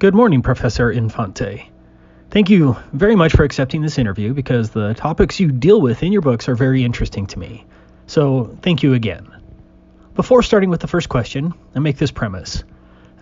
Good morning, Professor Infante. Thank you very much for accepting this interview because the topics you deal with in your books are very interesting to me. So thank you again. Before starting with the first question, I make this premise.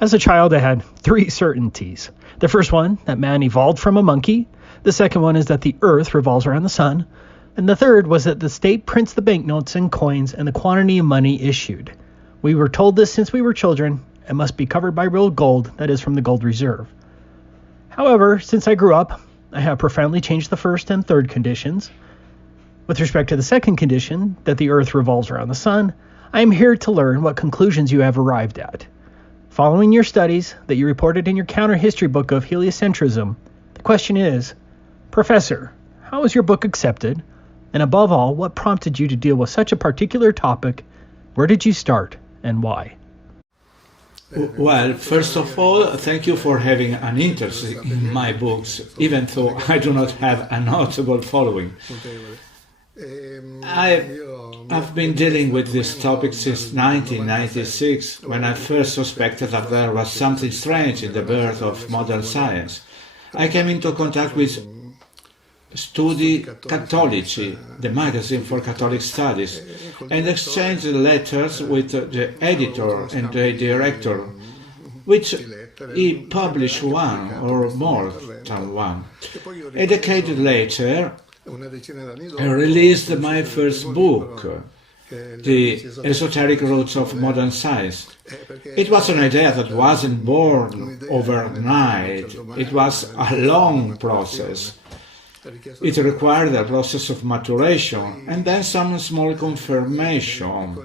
As a child, I had three certainties. The first one, that man evolved from a monkey. The second one is that the earth revolves around the sun. And the third was that the state prints the banknotes and coins and the quantity of money issued. We were told this since we were children and must be covered by real gold, that is from the gold reserve. However, since I grew up, I have profoundly changed the first and third conditions. With respect to the second condition, that the earth revolves around the sun, I am here to learn what conclusions you have arrived at. Following your studies that you reported in your counter-history book of heliocentrism, the question is, Professor, how was your book accepted? And above all, what prompted you to deal with such a particular topic? Where did you start and why? Well, first of all, thank you for having an interest in my books, even though I do not have a notable following. I've been dealing with this topic since 1996, when I first suspected that there was something strange in the birth of modern science. I came into contact with Studi Cattolici, the magazine for Catholic studies, and exchanged letters with the editor and the director, which he published one or more than one. A decade later, I released my first book, The Esoteric Roots of Modern Science. It was an idea that wasn't born overnight. It was a long process. It required a process of maturation and then some small confirmation.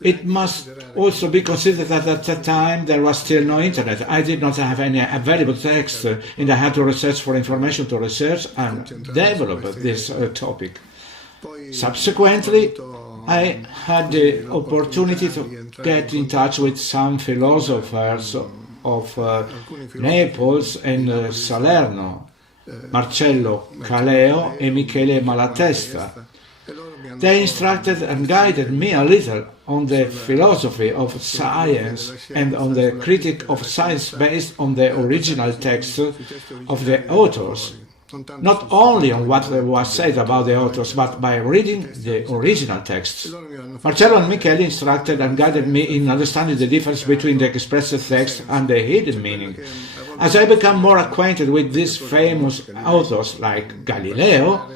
It must also be considered that at the time there was still no internet. I did not have any available text and I had to research for information to research and develop this topic. Subsequently, I had the opportunity to get in touch with some philosophers of Naples and Salerno, Marcello Caleo and Michele Malatesta. They instructed and guided me a little on the philosophy of science and on the critique of science based on the original text of the authors. Not only on what was said about the authors, but by reading the original texts. Marcello and Michele instructed and guided me in understanding the difference between the expressed text and the hidden meaning. As I became more acquainted with these famous authors like Galileo,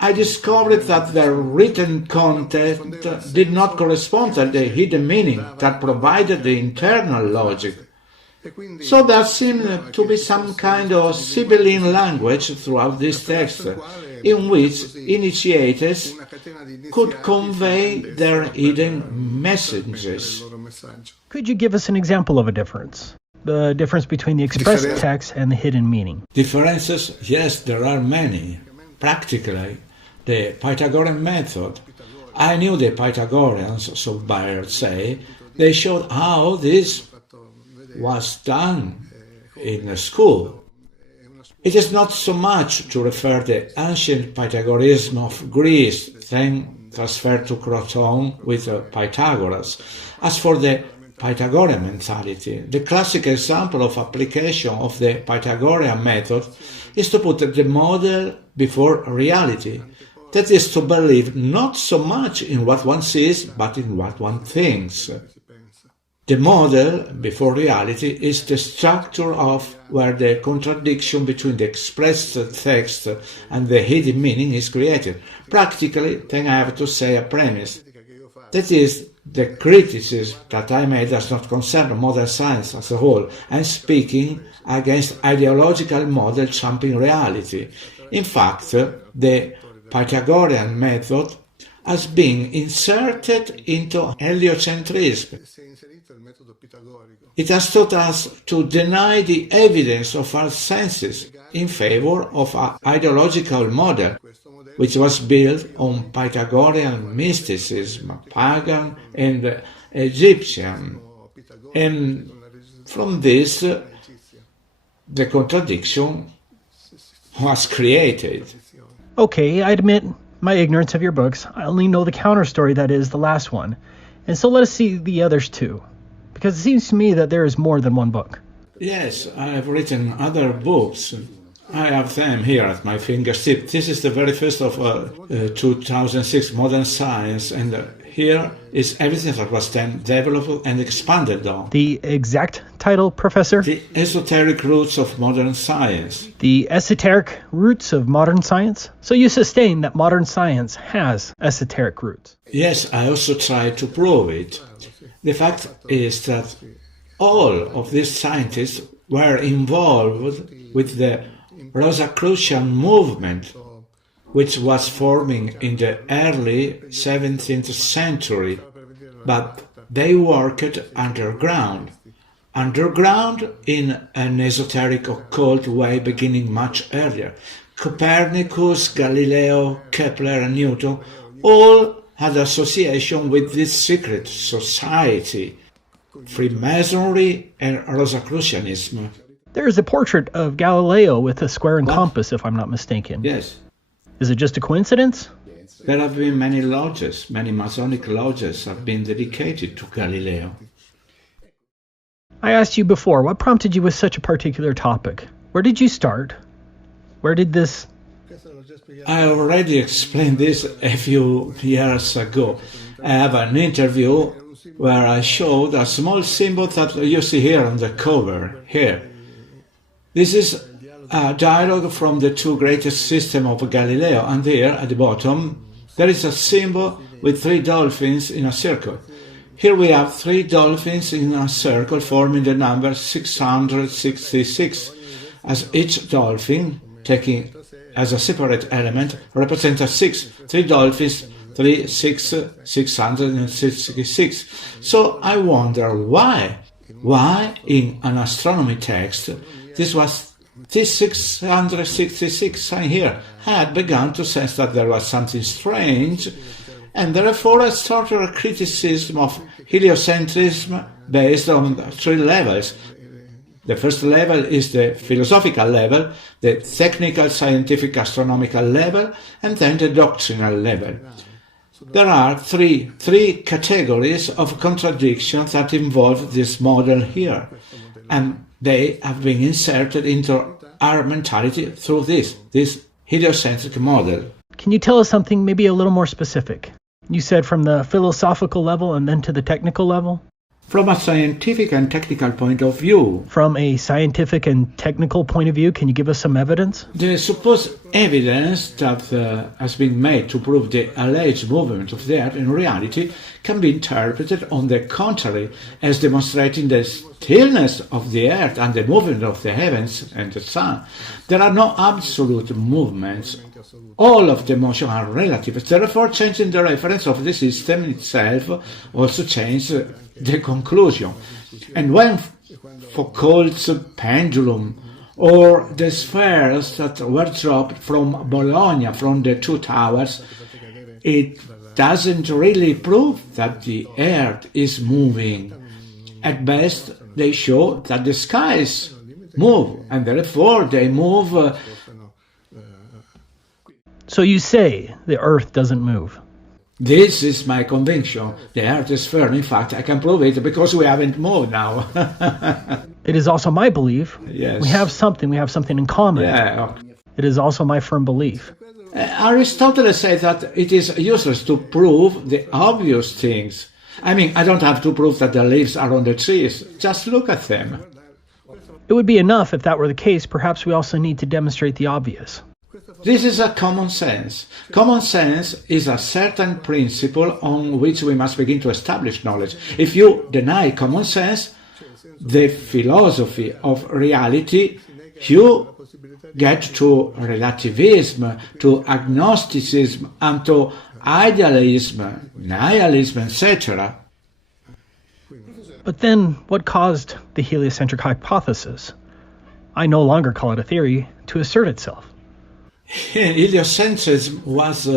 I discovered that their written content did not correspond to the hidden meaning that provided the internal logic. So there seemed to be some kind of Sibylline language throughout this text, in which initiates could convey their hidden messages. Could you give us an example of a difference? The difference between the expressed text and the hidden meaning. Differences? Yes, there are many. Practically, the Pythagorean method. I knew the Pythagoreans, so Bayer say, they showed how this was done in school. It is not so much to refer the ancient Pythagoreanism of Greece, then transferred to Croton with Pythagoras, as for the Pythagorean mentality. The classic example of application of the Pythagorean method is to put the model before reality. That is to believe not so much in what one sees, but in what one thinks. The model before reality is the structure of where the contradiction between the expressed text and the hidden meaning is created. Practically, then I have to say a premise. That is, the criticism that I made does not concern modern science as a whole, and speaking against ideological model trumping reality. In fact, the Pythagorean method has been inserted into heliocentrism. It has taught us to deny the evidence of our senses in favor of an ideological model, which was built on Pythagorean mysticism, pagan and Egyptian. And from this, the contradiction was created. Okay, I admit my ignorance of your books. I only know the counter story, that is, the last one. And so let us see the others too, because it seems to me that there is more than one book. Yes, I have written other books. I have them here at my fingertip. This is the very first of 2006, Modern Science, and here is everything that was then developed and expanded on. The exact title, Professor? The Esoteric Roots of Modern Science. The Esoteric Roots of Modern Science? So you sustain that modern science has esoteric roots? Yes, I also tried to prove it. The fact is that all of these scientists were involved with the Rosicrucian movement, which was forming in the early 17th century, but they worked underground in an esoteric occult way beginning much earlier. Copernicus, Galileo, Kepler and Newton all had association with this secret society, Freemasonry and Rosicrucianism. There is a portrait of Galileo with a square and compass, if I'm not mistaken. Yes. Is it just a coincidence? There have been many lodges, many Masonic lodges have been dedicated to Galileo. I asked you before, what prompted you with such a particular topic? Where did you start? Where did this... I already explained this a few years ago. I have an interview where I showed a small symbol that you see here on the cover, here. This is a dialogue from the two greatest systems of Galileo, and here at the bottom there is a symbol with three dolphins in a circle. Here we have three dolphins in a circle forming the number 666, as each dolphin, taking as a separate element, represents a 6. Three dolphins, 666. So I wonder why in an astronomy text this 666 sign here had begun to sense that there was something strange, and therefore I started a criticism of heliocentrism based on 3 levels. The first level is the philosophical level, the technical, scientific, astronomical level, and then the doctrinal level. There are three categories of contradictions that involve this model here, and they have been inserted into our mentality through this heliocentric model. Can you tell us something maybe a little more specific? You said from the philosophical level and then to the technical level? From a scientific and technical point of view. From a scientific and technical point of view, can you give us some evidence? The supposed evidence that has been made to prove the alleged movement of the Earth in reality can be interpreted on the contrary as demonstrating the stillness of the Earth and the movement of the heavens and the sun. There are no absolute movements. All of the motion are relative. Therefore, changing the reference of the system itself also changes the conclusion. And when Foucault's pendulum or the spheres that were dropped from Bologna, from the 2 towers, it doesn't really prove that the Earth is moving. At best, they show that the skies move, and therefore they move. So you say the Earth doesn't move? This is my conviction. The Earth is firm. In fact, I can prove it because we haven't moved now. It is also my belief. Yes. We have something in common. Yeah. It is also my firm belief. Aristotle said that it is useless to prove the obvious things. I mean, I don't have to prove that the leaves are on the trees. Just look at them. It would be enough if that were the case. Perhaps we also need to demonstrate the obvious. This is a common sense. Common sense is a certain principle on which we must begin to establish knowledge. If you deny common sense, the philosophy of reality, you get to relativism, to agnosticism, and to idealism, nihilism, etc. But then, what caused the heliocentric hypothesis, I no longer call it a theory, to assert itself? Heliocentrism was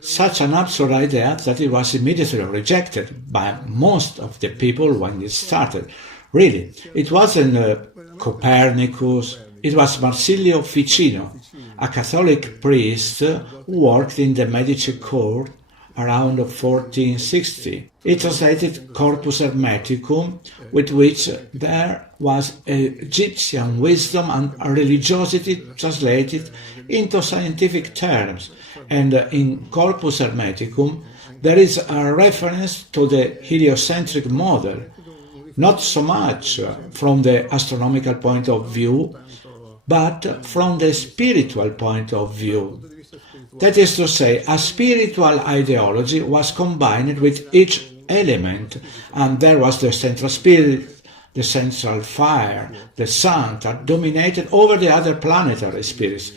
such an absurd idea that it was immediately rejected by most of the people when it started. Really, it wasn't Copernicus, it was Marsilio Ficino, a Catholic priest who worked in the Medici court around 1460. He translated Corpus Hermeticum, with which there was Egyptian wisdom and religiosity translated into scientific terms, and in Corpus Hermeticum there is a reference to the heliocentric model, not so much from the astronomical point of view, but from the spiritual point of view. That is to say, a spiritual ideology was combined with each element, and there was the central spirit, the central fire, the sun that dominated over the other planetary spirits.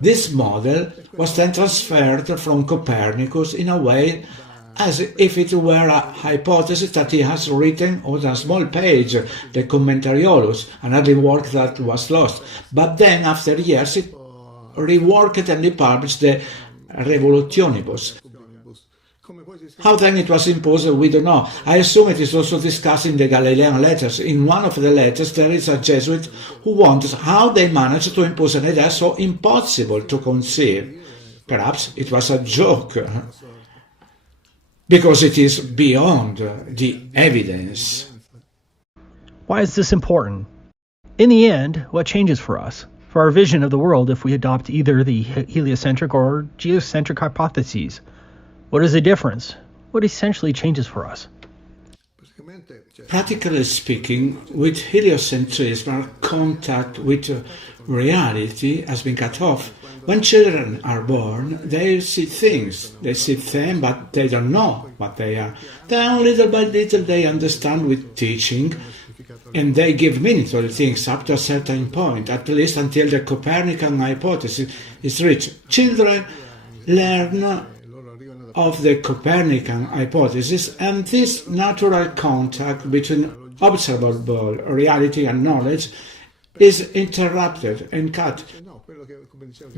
This model was then transferred from Copernicus in a way as if it were a hypothesis that he has written on a small page, the Commentariolus, an early work that was lost. But then, after years, it reworked and republished the Revolutionibus. How then it was imposed, we don't know. I assume it is also discussed in the Galilean letters. In one of the letters there is a Jesuit who wonders how they managed to impose an idea so impossible to conceive. Perhaps it was a joke, because it is beyond the evidence. Why is this important? In the end, what changes for us, for our vision of the world, if we adopt either the heliocentric or geocentric hypotheses? What is the difference? What essentially changes for us? Practically speaking, with heliocentrism, our contact with reality has been cut off. When children are born, they see things. They see them, but they don't know what they are. Then little by little they understand with teaching, and they give meaning to the things up to a certain point, at least until the Copernican hypothesis is reached. Children learn of the Copernican hypothesis, and this natural contact between observable reality and knowledge is interrupted and cut.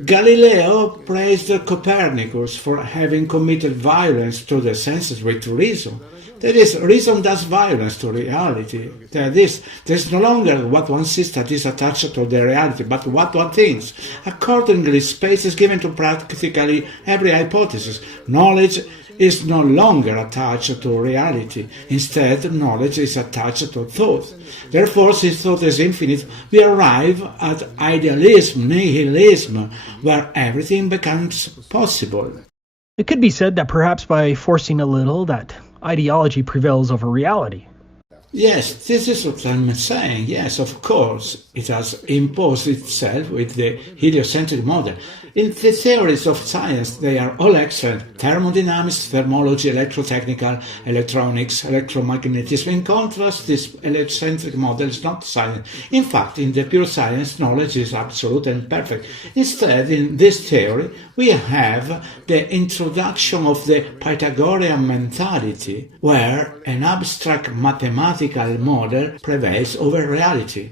Galileo praised Copernicus for having committed violence to the senses with reason. That is, reason does violence to reality. That is, there is no longer what one sees that is attached to the reality, but what one thinks. Accordingly, space is given to practically every hypothesis. Knowledge is no longer attached to reality. Instead, knowledge is attached to thought. Therefore, since thought is infinite, we arrive at idealism, nihilism, where everything becomes possible. It could be said that perhaps by forcing a little, that ideology prevails over reality. Yes, this is what I'm saying. Yes, of course, it has imposed itself with the heliocentric model. In the theories of science, they are all excellent. Thermodynamics, thermology, electrotechnical, electronics, electromagnetism. In contrast, this heliocentric model is not science. In fact, in the pure science, knowledge is absolute and perfect. Instead, in this theory, we have the introduction of the Pythagorean mentality, where an abstract mathematical model prevails over reality.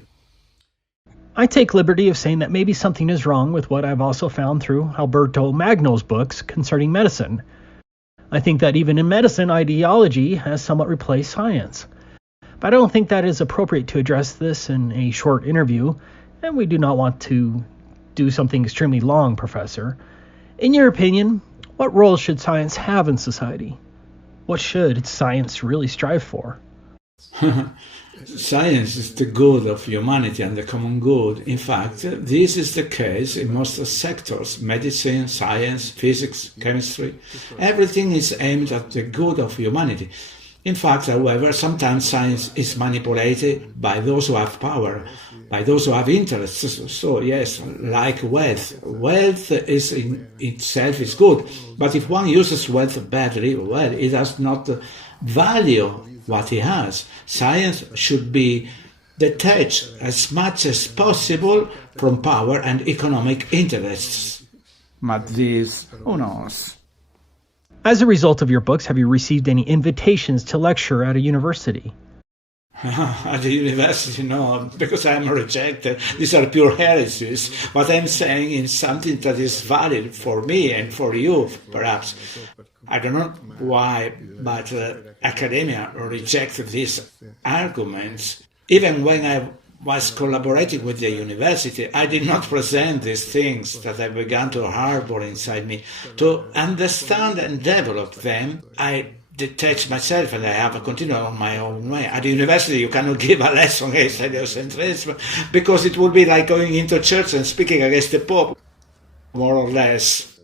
I take liberty of saying that maybe something is wrong with what I've also found through Alberto Magno's books concerning medicine. I think that even in medicine, ideology has somewhat replaced science. But I don't think that is appropriate to address this in a short interview, and we do not want to do something extremely long, Professor. In your opinion, what role should science have in society? What should science really strive for? Science is the good of humanity and the common good. In fact, this is the case in most sectors: medicine, science, physics, chemistry. Everything is aimed at the good of humanity. In fact, however, sometimes science is manipulated by those who have power, by those who have interests. So yes, like wealth. Wealth is in itself is good, but if one uses wealth badly, well, it does not value what he has. Science should be detached as much as possible from power and economic interests. But this, who knows? As a result of your books, have you received any invitations to lecture at a university? At the university, no, because I am rejected. These are pure heresies. What I'm saying is something that is valid for me and for you, perhaps. I don't know why, but academia rejects these arguments. Even when I was collaborating with the university, I did not present these things that I began to harbor inside me. To understand and develop them, I detached myself and I have continued on my own way. At the university, you cannot give a lesson against heliocentrism because it would be like going into church and speaking against the Pope, more or less.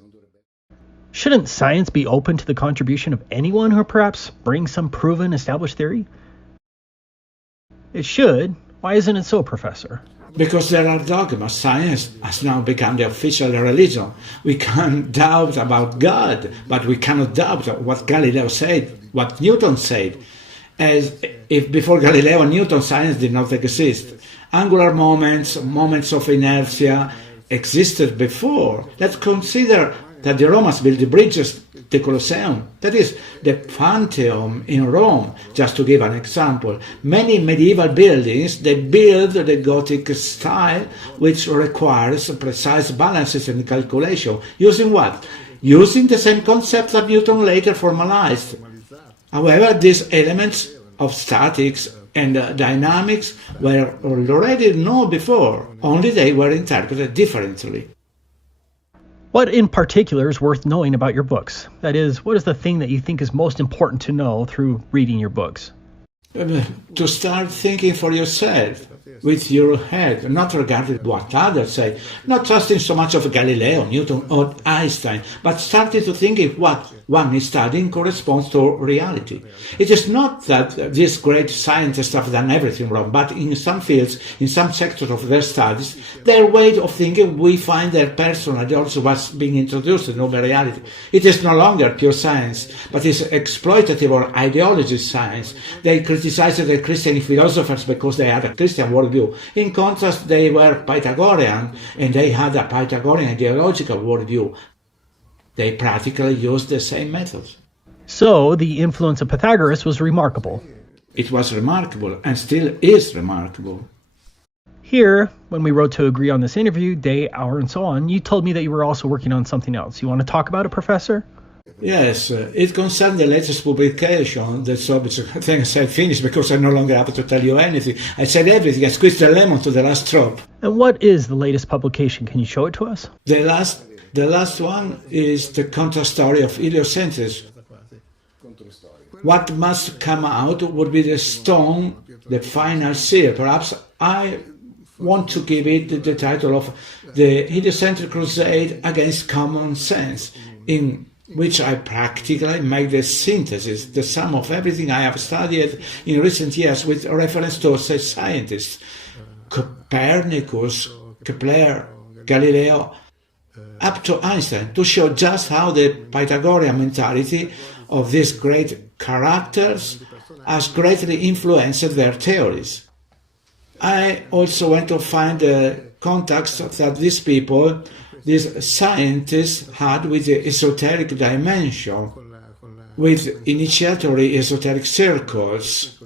Shouldn't science be open to the contribution of anyone who perhaps brings some proven, established theory? It should. Why isn't it so, Professor? Because there are dogmas. Science has now become the official religion. We can doubt about God, but we cannot doubt what Galileo said, what Newton said, as if before Galileo and Newton science did not exist. Angular moments, moments of inertia existed before. Let's consider that the Romans built the bridges, the Colosseum, that is, the Pantheon in Rome, just to give an example. Many medieval buildings, they build the Gothic style, which requires precise balances and calculation. Using what? Using the same concepts that Newton later formalized. However, these elements of statics and dynamics were already known before, only they were interpreted differently. What in particular is worth knowing about your books? That is, what is the thing that you think is most important to know through reading your books? To start thinking for yourself, with your head, not regarding what others say, not trusting so much of Galileo, Newton, or Einstein, but starting to think if what one is studying corresponds to reality. It is not that these great scientists have done everything wrong, but in some fields, in some sectors of their studies, their way of thinking, we find their personal ideology was being introduced in over reality. It is no longer pure science, but is exploitative or ideology science. They criticized the Christian philosophers because they had a Christian worldview. In contrast, they were Pythagorean, and they had a Pythagorean ideological worldview. They practically used the same methods. So, the influence of Pythagoras was remarkable. It was remarkable, and still is remarkable. Here, when we wrote to agree on this interview, day, hour, and so on, you told me that you were also working on something else. You want to talk about it, Professor? Yes, it concerns the latest publication. The subject, I think I said finished because I no longer have to tell you anything. I said everything. I squeezed the lemon to the last drop. And what is the latest publication? Can you show it to us? The last one is the counter-story of Heliocentrism. What must come out would be the stone, the final seal. Perhaps I want to give it the title of the Heliocentric Crusade Against Common Sense, in which I practically make the synthesis, the sum of everything I have studied in recent years with reference to such scientists, Copernicus, Kepler, Galileo, up to Einstein, to show just how the Pythagorean mentality of these great characters has greatly influenced their theories. I also went to find the contacts that these people, these scientists, had with the esoteric dimension, with initiatory esoteric circles.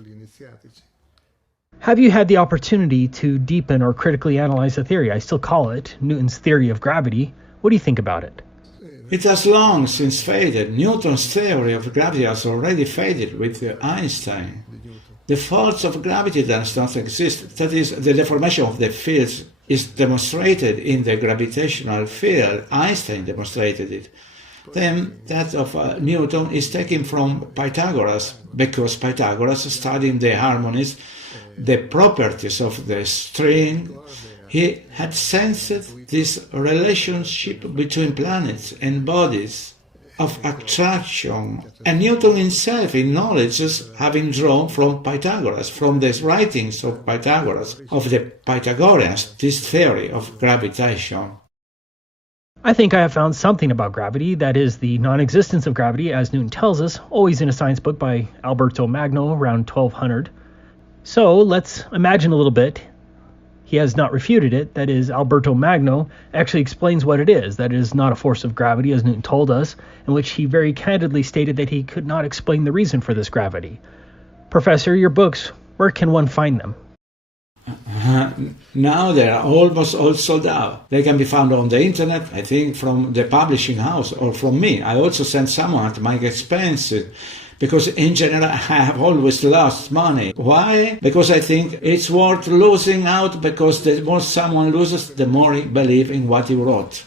Have you had the opportunity to deepen or critically analyze the theory? I still call it Newton's theory of gravity. What do you think about it? It has long since faded. Newton's theory of gravity has already faded with Einstein. The force of gravity does not exist. That is, the deformation of the fields is demonstrated in the gravitational field. Einstein demonstrated it. Then that of Newton is taken from Pythagoras, because Pythagoras, studying the harmonies, the properties of the string, he had sensed this relationship between planets and bodies of attraction, and Newton himself acknowledges having drawn from Pythagoras, from the writings of Pythagoras, of the Pythagoreans, this theory of gravitation. I think I have found something about gravity, that is, the non-existence of gravity, as Newton tells us, always in a science book by Alberto Magno around 1200. So let's imagine a little bit. He has not refuted it. That is, Alberto Magno actually explains what it is. That it is not a force of gravity, as Newton told us, in which he very candidly stated that he could not explain the reason for this gravity. Professor, your books, where can one find them? Now they are almost all sold out. They can be found on the internet, I think, from the publishing house or from me. I also sent someone at my expense because in general I have always lost money. Why? Because I think it's worth losing out, because the more someone loses, the more he believes in what he wrote.